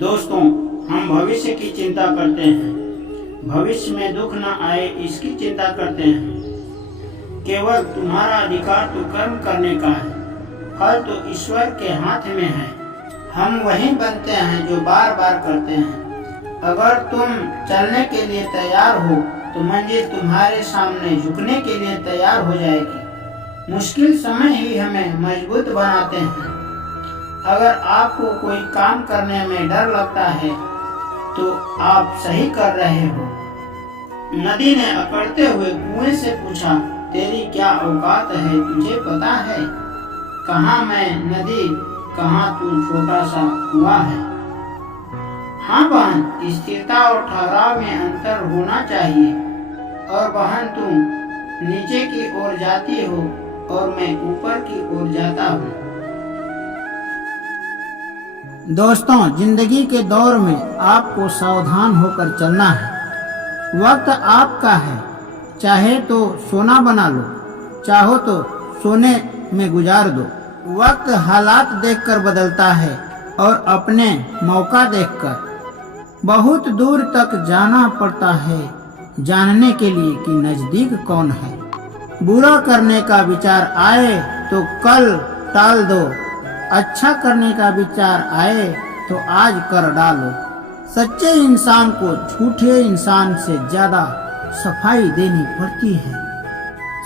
दोस्तों, हम भविष्य की चिंता करते हैं, भविष्य में दुख न आए इसकी चिंता करते हैं। केवल तुम्हारा अधिकार तो कर्म करने का है, फल तो ईश्वर के हाथ में है। हम वही बनते हैं जो बार बार करते हैं। अगर तुम चलने के लिए तैयार हो तो मंजिल तुम्हारे सामने झुकने के लिए तैयार हो जाएगी। मुश्किल समय ही हमें मजबूत बनाते हैं। अगर आपको कोई काम करने में डर लगता है तो आप सही कर रहे हो। नदी ने अकड़ते हुए कुएं से पूछा, तेरी क्या औकात है, तुझे पता है? कहाँ मैं नदी, कहाँ तू छोटा सा कुआं है। हाँ बहन, स्थिरता और ठहराव में अंतर होना चाहिए। और बहन, तुम नीचे की ओर जाती हो और मैं ऊपर की ओर जाता हूँ। दोस्तों, जिंदगी के दौर में आपको सावधान होकर चलना है। वक्त आपका है, चाहे तो सोना बना लो, चाहो तो सोने में गुजार दो। वक्त हालात देखकर बदलता है और अपने मौका देखकर। बहुत दूर तक जाना पड़ता है जानने के लिए कि नजदीक कौन है। बुरा करने का विचार आए तो कल टाल दो, अच्छा करने का विचार आए तो आज कर डालो। सच्चे इंसान को झूठे इंसान से ज्यादा सफाई देनी पड़ती है।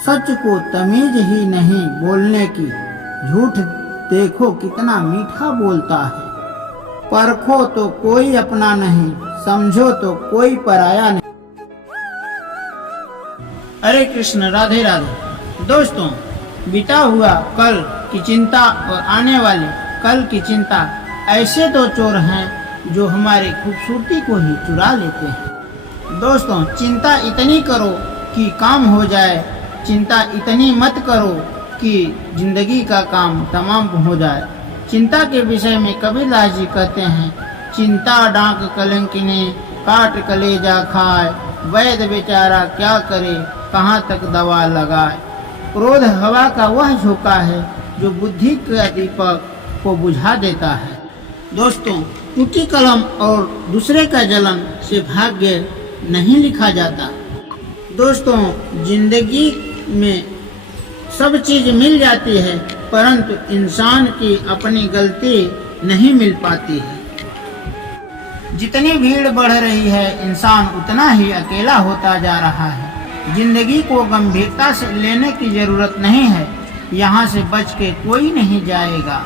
सच को तमीज ही नहीं बोलने की, झूठ देखो कितना मीठा बोलता है। परखो तो कोई अपना नहीं, समझो तो कोई पराया नहीं। हरे कृष्ण, राधे राधे। दोस्तों, बीता हुआ कल की चिंता और आने वाले कल की चिंता ऐसे दो चोर हैं जो हमारी खूबसूरती को ही चुरा लेते हैं। दोस्तों, चिंता इतनी करो कि काम हो जाए, चिंता इतनी मत करो कि जिंदगी का काम तमाम हो जाए। चिंता के विषय में कबीरदास जी कहते हैं, चिंता डांक कलंकिनी काट कलेजा खाए, वैद्य बेचारा क्या करे कहाँ तक दवा लगाए। क्रोध हवा का वह झोंका है जो बुद्धि के दीपक को बुझा देता है। दोस्तों, टूटी कलम और दूसरे का जलन से भाग्य नहीं लिखा जाता। दोस्तों, जिंदगी में सब चीज मिल जाती है, परंतु इंसान की अपनी गलती नहीं मिल पाती है। जितनी भीड़ बढ़ रही है, इंसान उतना ही अकेला होता जा रहा है। जिंदगी को गंभीरता से लेने की जरूरत नहीं है, यहाँ से बच के कोई नहीं जाएगा।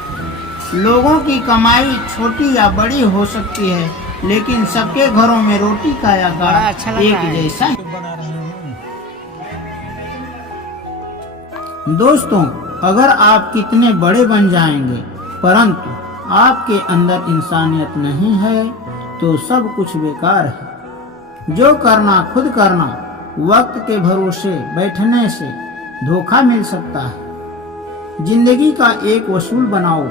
लोगों की कमाई छोटी या बड़ी हो सकती है, लेकिन सबके घरों में रोटी का आकार एक जैसा है। दोस्तों, अगर आप कितने बड़े बन जाएंगे, परंतु आपके अंदर इंसानियत नहीं है तो सब कुछ बेकार है। जो करना खुद करना, वक्त के भरोसे बैठने से धोखा मिल सकता है। जिंदगी का एक वसूल बनाओ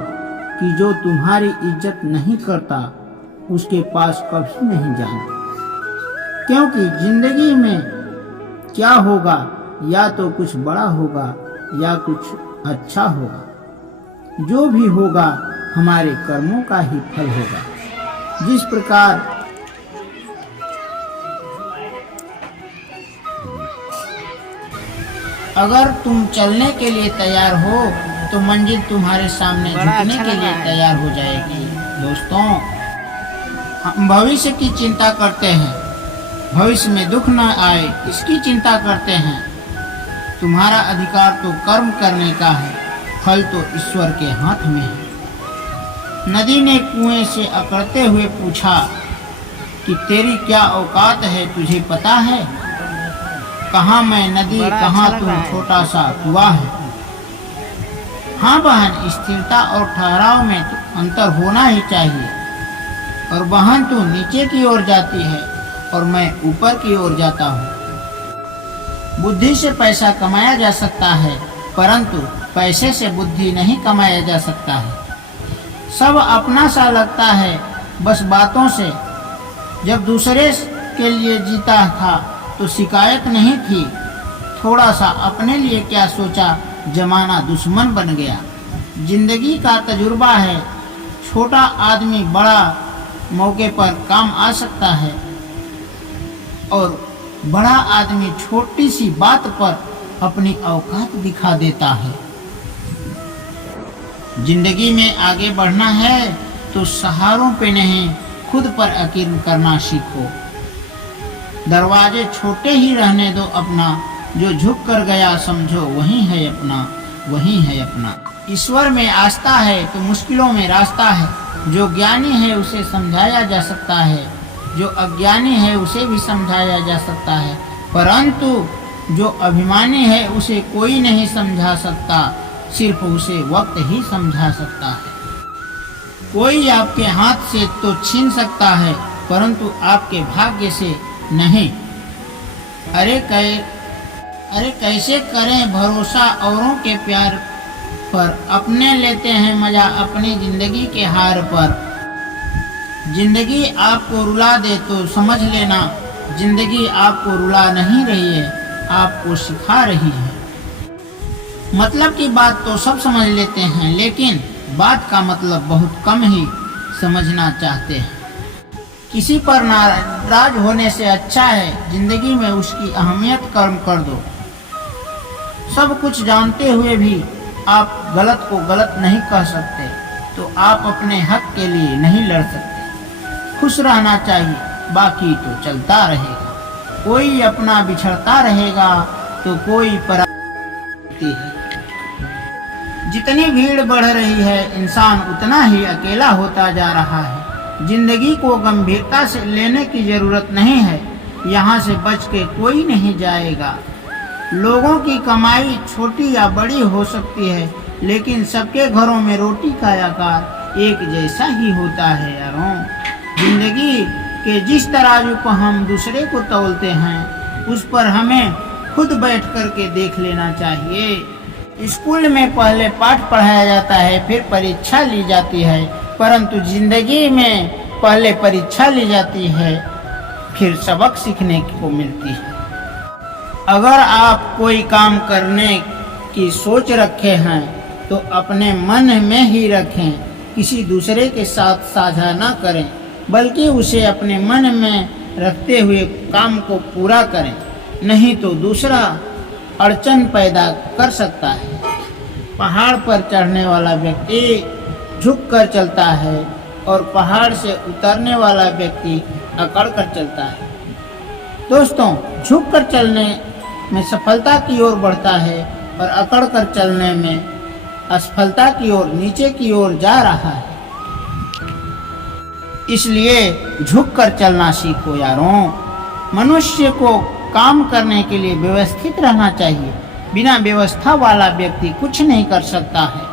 कि जो तुम्हारी इज्जत नहीं करता उसके पास कभी नहीं जाना। क्योंकि जिंदगी में क्या होगा, या तो कुछ बड़ा होगा या कुछ अच्छा होगा। जो भी होगा हमारे कर्मों का ही फल होगा। जिस प्रकार अगर तुम चलने के लिए तैयार हो तो मंजिल तुम्हारे सामने झुकने के लिए तैयार हो जाएगी। दोस्तों, हम भविष्य की चिंता करते हैं, भविष्य में दुख न आए इसकी चिंता करते हैं। तुम्हारा अधिकार तो कर्म करने का है, फल तो ईश्वर के हाथ में है। नदी ने कुएं से अकड़ते हुए पूछा कि तेरी क्या औकात है, तुझे पता है? कहाँ मैं नदी, कहाँ तू छोटा सा कुआं है। हाँ बहन, स्थिरता और ठहराव में तो अंतर होना ही चाहिए। और बहन, तू नीचे की ओर जाती है और मैं ऊपर की ओर जाता हूँ। बुद्धि से पैसा कमाया जा सकता है, परंतु पैसे से बुद्धि नहीं कमाया जा सकता है। सब अपना सा लगता है बस बातों से। जब दूसरे के लिए जीता था तो शिकायत नहीं थी, थोड़ा सा अपने लिए क्या सोचा, जमाना दुश्मन बन गया। जिंदगी का तजुर्बा है, छोटा आदमी बड़ा मौके पर काम आ सकता है और बड़ा आदमी छोटी सी बात पर अपनी औकात दिखा देता है। जिंदगी में आगे बढ़ना है तो सहारों पे नहीं, खुद पर यकीन करना सीखो। दरवाजे छोटे ही रहने दो अपना, जो झुक कर गया समझो वही है अपना, वही है अपना। ईश्वर में आस्था है तो मुश्किलों में रास्ता है। जो ज्ञानी है उसे समझाया जा सकता है, जो अज्ञानी है उसे भी समझाया जा सकता है, परंतु जो अभिमानी है उसे कोई नहीं समझा सकता, सिर्फ उसे वक्त ही समझा सकता है। कोई आपके हाथ से तो छीन सकता है परंतु आपके भाग्य से नहीं। अरे कैसे करें भरोसा औरों के प्यार पर, अपने लेते हैं मजा अपनी जिंदगी के हार पर। जिंदगी आपको रुला दे तो समझ लेना, जिंदगी आपको रुला नहीं रही है, आपको सिखा रही है। मतलब की बात तो सब समझ लेते हैं, लेकिन बात का मतलब बहुत कम ही समझना चाहते हैं। किसी पर नाराज होने से अच्छा है जिंदगी में उसकी अहमियत कम कर दो। सब कुछ जानते हुए भी आप गलत को गलत नहीं कह सकते, तो आप अपने हक के लिए नहीं लड़ सकते। खुश रहना चाहिए, बाकी तो चलता रहेगा। कोई अपना बिछड़ता रहेगा तो कोई पराई है। जितनी भीड़ बढ़ रही है इंसान उतना ही अकेला होता जा रहा है। जिंदगी को गंभीरता से लेने की जरूरत नहीं है, यहाँ से बच के कोई नहीं जाएगा। लोगों की कमाई छोटी या बड़ी हो सकती है, लेकिन सबके घरों में रोटी का आकार एक जैसा ही होता है यारों। जिंदगी के जिस तराजू को हम दूसरे को तौलते हैं, उस पर हमें खुद बैठ कर के देख लेना चाहिए। स्कूल में पहले पाठ पढ़ाया जाता है, फिर परीक्षा ली जाती है, परंतु जिंदगी में पहले परीक्षा ली जाती है, फिर सबक सीखने को मिलती है। अगर आप कोई काम करने की सोच रखे हैं तो अपने मन में ही रखें, किसी दूसरे के साथ साझा ना करें, बल्कि उसे अपने मन में रखते हुए काम को पूरा करें, नहीं तो दूसरा अड़चन पैदा कर सकता है। पहाड़ पर चढ़ने वाला व्यक्ति झुक कर चलता है और पहाड़ से उतरने वाला व्यक्ति अकड़ कर चलता है। दोस्तों, झुक कर चलने में सफलता की ओर बढ़ता है और अकड़ कर चलने में असफलता की ओर, नीचे की ओर जा रहा है। इसलिए झुक कर चलना सीखो यारों। मनुष्य को काम करने के लिए व्यवस्थित रहना चाहिए। बिना व्यवस्था वाला व्यक्ति कुछ नहीं कर सकता है।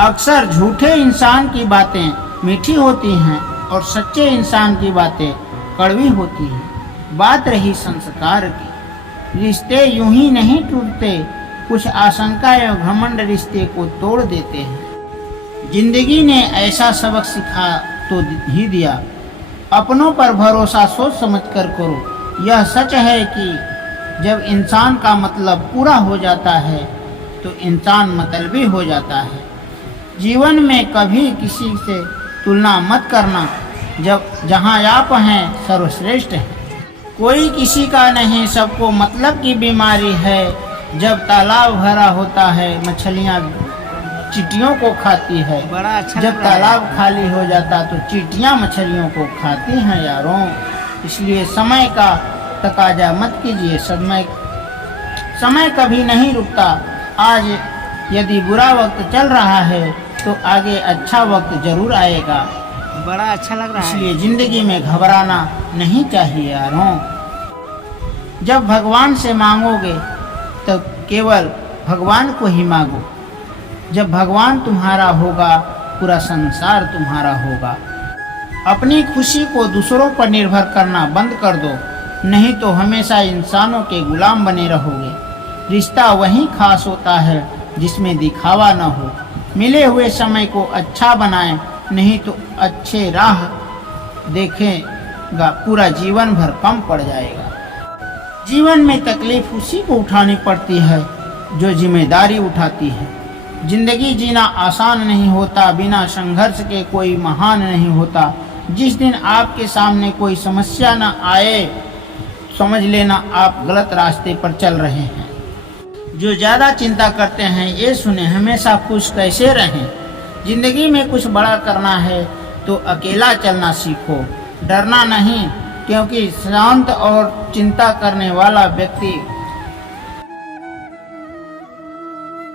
अक्सर झूठे इंसान की बातें मीठी होती हैं और सच्चे इंसान की बातें कड़वी होती हैं। बात रही संस्कार की, रिश्ते यूं ही नहीं टूटते, कुछ आशंका एवं घमंड रिश्ते को तोड़ देते हैं। जिंदगी ने ऐसा सबक सिखा तो ही दिया, अपनों पर भरोसा सोच समझ कर करो। यह सच है कि जब इंसान का मतलब पूरा हो जाता है तो इंसान मतलबी हो जाता है। जीवन में कभी किसी से तुलना मत करना, जहाँ आप हैं सर्वश्रेष्ठ है। कोई किसी का नहीं, सबको मतलब की बीमारी है। जब तालाब भरा होता है मछलियाँ चींटियों को खाती है, बड़ा अच्छा जब तालाब खाली हो जाता तो चींटियाँ मछलियों को खाती हैं यारों। इसलिए समय का तकाजा मत कीजिए, समय कभी नहीं रुकता। आज यदि बुरा वक्त चल रहा है तो आगे अच्छा वक्त जरूर आएगा। बड़ा अच्छा लग रहा है। इसलिए जिंदगी में घबराना नहीं चाहिए यारों। जब भगवान से मांगोगे तो केवल भगवान को ही मांगो। जब भगवान तुम्हारा होगा, पूरा संसार तुम्हारा होगा। अपनी खुशी को दूसरों पर निर्भर करना बंद कर दो, नहीं तो हमेशा इंसानों के गुलाम बने रहोगे। रिश्ता वही खास होता है जिसमें दिखावा न हो। मिले हुए समय को अच्छा बनाएं, नहीं तो अच्छे राह देखेगा पूरा जीवन भर कम पड़ जाएगा। जीवन में तकलीफ उसी को उठानी पड़ती है जो जिम्मेदारी उठाती है। जिंदगी जीना आसान नहीं होता, बिना संघर्ष के कोई महान नहीं होता। जिस दिन आपके सामने कोई समस्या न आए, समझ लेना आप गलत रास्ते पर चल रहे हैं। जो ज़्यादा चिंता करते हैं ये सुने, हमेशा खुश कैसे रहें। जिंदगी में कुछ बड़ा करना है तो अकेला चलना सीखो, डरना नहीं, क्योंकि शांत और चिंता करने वाला व्यक्ति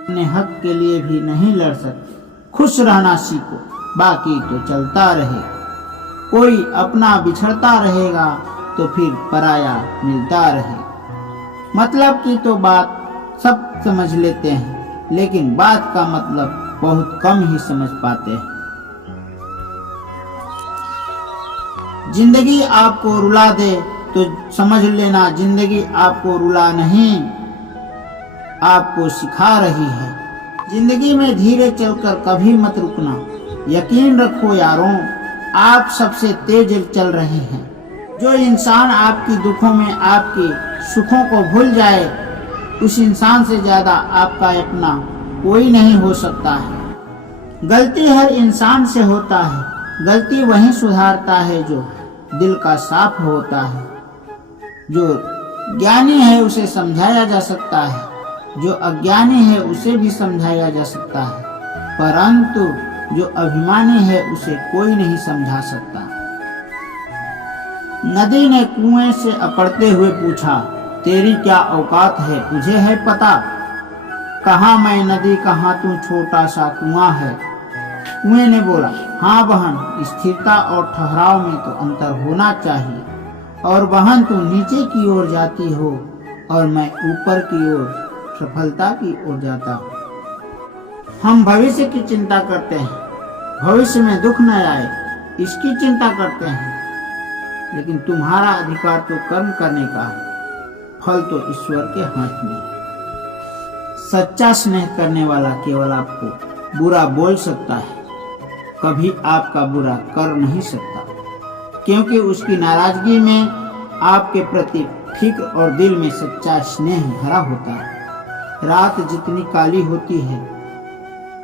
अपने हक के लिए भी नहीं लड़ सकते। खुश रहना सीखो, बाकी तो चलता रहे। कोई अपना बिछड़ता रहेगा तो फिर पराया मिलता रहे। मतलब की तो बात सब समझ लेते हैं, लेकिन बात का मतलब बहुत कम ही समझ पाते हैं। जिंदगी आपको रुला दे तो समझ लेना जिंदगी आपको रुला नहीं, आपको सिखा रही है। जिंदगी में धीरे चलकर कभी मत रुकना। यकीन रखो यारों, आप सबसे तेज चल रहे हैं। जो इंसान आपकी दुखों में आपके सुखों को भूल जाए, उस इंसान से ज्यादा आपका अपना कोई नहीं हो सकता है। गलती हर इंसान से होता है, गलती वही सुधारता है जो दिल का साफ होता है। जो ज्ञानी है उसे समझाया जा सकता है, जो अज्ञानी है उसे भी समझाया जा सकता है, परंतु जो अभिमानी है उसे कोई नहीं समझा सकता। नदी ने कुएं से अपड़ते हुए पूछा, तेरी क्या औकात है, तुझे है पता? कहाँ मैं नदी, कहाँ तू छोटा सा कुआं है। कुएं ने बोला, हाँ बहन, स्थिरता और ठहराव में तो अंतर होना चाहिए। और बहन तू नीचे की ओर जाती हो और मैं ऊपर की ओर, सफलता की ओर जाता हूँ। हम भविष्य की चिंता करते हैं, भविष्य में दुख न आए इसकी चिंता करते हैं, लेकिन तुम्हारा अधिकार तो कर्म करने का है, फल तो ईश्वर के हाथ में है। सच्चा स्नेह करने वाला केवल आपको बुरा बोल सकता है, कभी आपका बुरा कर नहीं सकता, क्योंकि उसकी नाराजगी में आपके प्रति फिक्र और दिल में सच्चा स्नेह भरा होता है। रात जितनी काली होती है,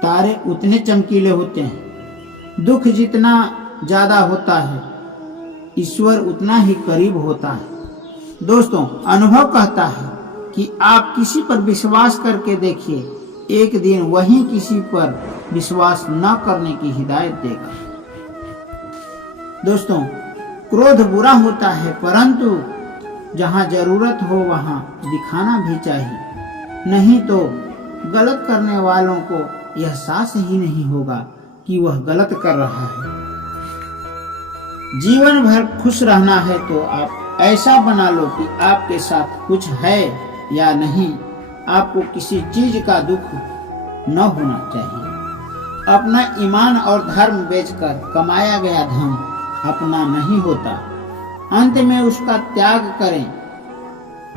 तारे उतने चमकीले होते हैं। दुख जितना ज्यादा होता है, ईश्वर उतना ही करीब होता है। दोस्तों, अनुभव कहता है कि आप किसी पर विश्वास करके देखिए, एक दिन वही किसी पर विश्वास न करने की हिदायत देगा। दोस्तों, क्रोध बुरा होता है, परंतु जहाँ जरूरत हो वहाँ दिखाना भी चाहिए, नहीं तो गलत करने वालों को एहसास ही नहीं होगा कि वह गलत कर रहा है। जीवन भर खुश रहना है तो आप ऐसा बना लो कि आपके साथ कुछ है या नहीं, आपको किसी चीज का दुख न होना चाहिए। अपना ईमान और धर्म बेचकर कमाया गया धन अपना नहीं होता, अंत में उसका त्याग करें,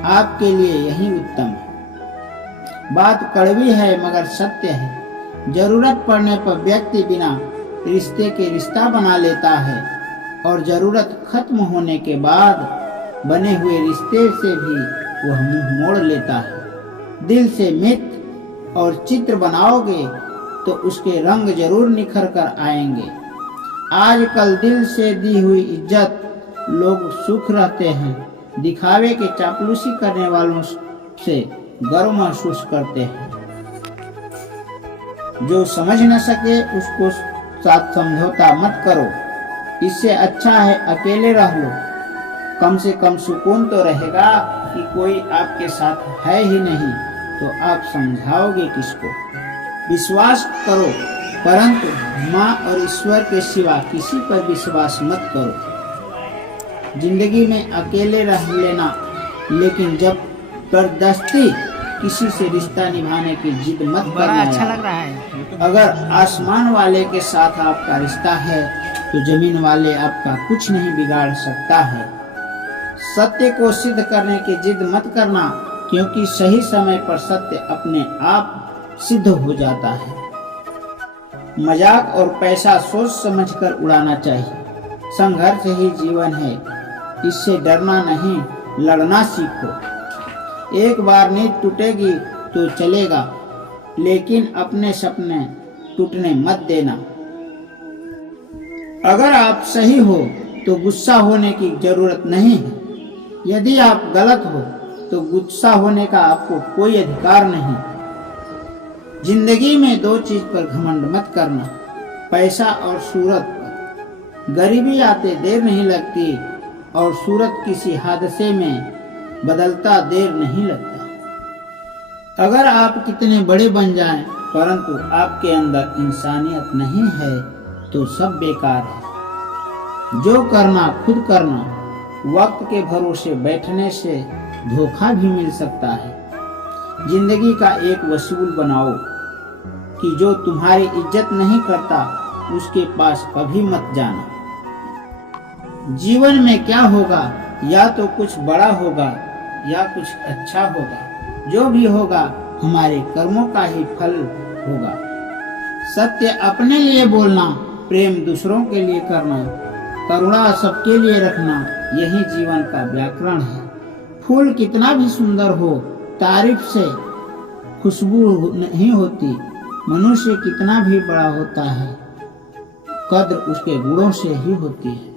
आपके लिए यही उत्तम है। बात कड़वी है मगर सत्य है। जरूरत पड़ने पर व्यक्ति बिना रिश्ते के रिश्ता बना लेता है, और जरूरत खत्म होने के बाद बने हुए रिश्ते से भी वह मुंह मोड़ लेता है। दिल से मित्र और चित्र बनाओगे तो उसके रंग जरूर निखर कर आएंगे। आजकल दिल से दी हुई इज्जत लोग सुख रहते हैं, दिखावे के चापलूसी करने वालों से गर्व महसूस करते हैं। जो समझ न सके उसको साथ समझौता मत करो, इससे अच्छा है अकेले रह लो। कम से कम सुकून तो रहेगा कि कोई आपके साथ है ही नहीं, तो आप समझाओगे किसको? विश्वास करो, परंतु माँ और ईश्वर के सिवा किसी पर विश्वास मत करो। जिंदगी में अकेले रह लेना, लेकिन जब जबरदस्ती किसी से रिश्ता निभाने की जिद मत करना। बड़ा अच्छा लग रहा है। अगर आसमान वाले के साथ आपका रिश्ता है तो जमीन वाले आपका कुछ नहीं बिगाड़ सकता है। सत्य को सिद्ध करने की जिद मत करना, क्योंकि सही समय पर सत्य अपने आप सिद्ध हो जाता है। मजाक और पैसा सोच समझकर उड़ाना चाहिए। संघर्ष ही जीवन है, इससे डरना नहीं, लड़ना सीखो। एक बार नींद टूटेगी तो चलेगा, लेकिन अपने सपने टूटने मत देना। अगर आप सही हो तो गुस्सा होने की जरूरत नहीं है। यदि आप गलत हो तो गुस्सा होने का आपको कोई अधिकार नहीं। जिंदगी में दो चीज पर घमंड मत करना, पैसा और सूरत पर। गरीबी आते देर नहीं लगती और सूरत किसी हादसे में बदलता देर नहीं लगता। अगर आप कितने बड़े बन जाएं परंतु आपके अंदर इंसानियत नहीं है तो सब बेकार है। जो करना खुद करना। वक्त के भरोसे बैठने से धोखा भी मिल सकता है। जिंदगी का एक वसूल बनाओ कि जो तुम्हारी इज्जत नहीं करता उसके पास कभी मत जाना। जीवन में क्या होगा, या तो कुछ बड़ा होगा या कुछ अच्छा होगा। जो भी होगा हमारे कर्मों का ही फल होगा। सत्य अपने लिए बोलना, प्रेम दूसरों के लिए करना, करुणा सबके लिए रखना, यही जीवन का व्याकरण है। फूल कितना भी सुंदर हो, तारीफ से खुशबू नहीं होती। मनुष्य कितना भी बड़ा होता है, कद्र उसके गुणों से ही होती है।